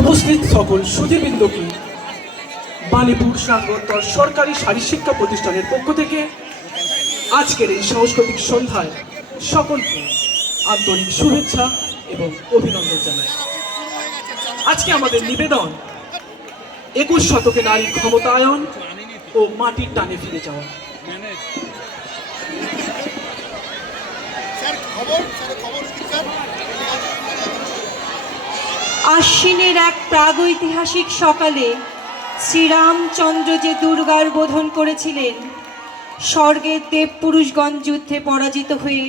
উপস্থিত সকল সুধীবৃন্দকে বাণীপুর সাগরতর সরকারি শারী শিক্ষা প্রতিষ্ঠানের পক্ষ থেকে আজকের এই সাংস্কৃতিক সন্ধ্যায় সকলকে আন্তরিক শুভেচ্ছা এবং অভিনন্দন জানাই। আজকে আমাদের নিবেদন 21 শতকে নারীর ক্ষমতায়ন ও মাটির টানে ফিরে যাওয়া। আশ্বিনের এক প্রাগৈতিহাসিক সকালে শ্রীরামচন্দ্র যে দুর্গার বোধন করেছিলেন, স্বর্গের দেবপুরুষগণ যুদ্ধে পরাজিত হয়ে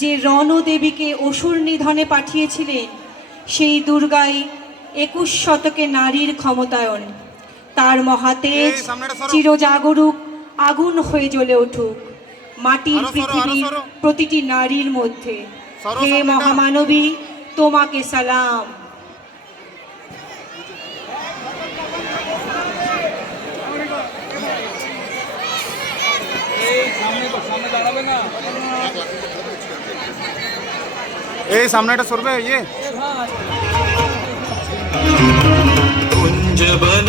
যে রণদেবীকে অসুর নিধনে পাঠিয়েছিলেন, সেই দুর্গাই 21 শতকে নারীর ক্ষমতায়ন। তার মহাতেজ চিরজাগরুক আগুন হয়ে জ্বলে উঠুক মাটির পৃথিবীর প্রতিটি নারীর মধ্যে। হে মহামানবী, তোমাকে সালাম। এই সামনেটা সরবে ये कुंज बन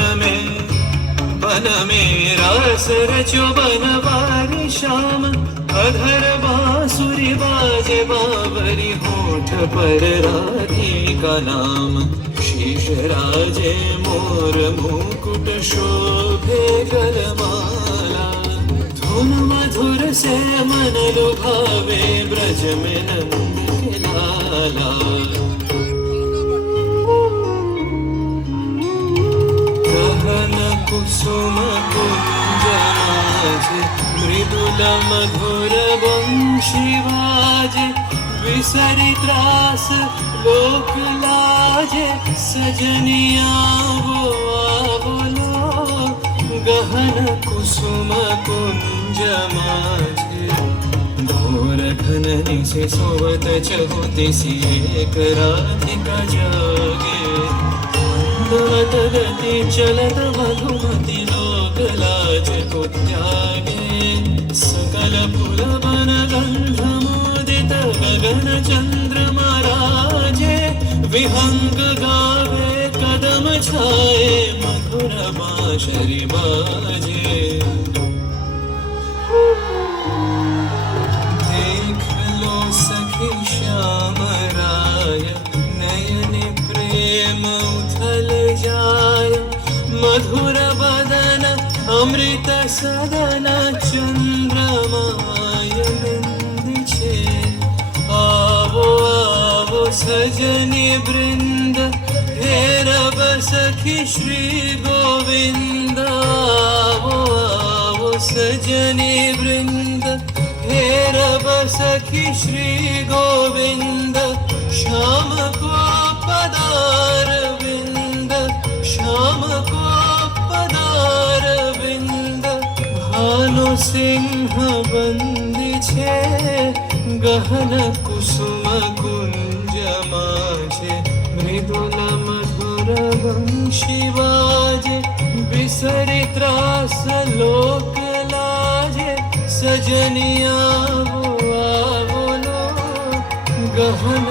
में रास रचो बनवारी श्याम अधर बांसुरी बाजे बावरी होठ पर राधिका नाम शीश राजे मोर मुकुट शोभे गलमाला धुन मधुर से मन लुभावे ब्रज में नंद के लाला गहन कुसुम कुंज माझे मृदुल मधुर वंशी बाजे विसरि त्रास लोक लाजे सजनिया वो बोलो गहन कुसुम कुंज माझे घोर घननी से सोवत चहुति सी एक राधिका जागे दवत गति चलत मधुमति लोक लाज को त्यागे सकल फूल बन गंध मोदित गगन चंद्रमा राजे विहंग गावे कदम छाए मधुर बांसुरी बाजे देख लो सखी श्याम राय नयन प्रेम उथल जाय मधुर बदन अमृत सदन चंद्रमाय बिंद छे आवो आवो सजनी वृंद हे रब सखी श्री गोविंद आवो आवो सजनी वृंद हे रब सखी श्री गोविंद श्याम को पदार विंद श्याम को पदार विंद भानु सिंह बंदी छे गहन कुसुम कुंज माझे मृदुल मधुर वंशी बाजे बिसरि त्रास लोक लाजे सजनिया वो बोलो गहन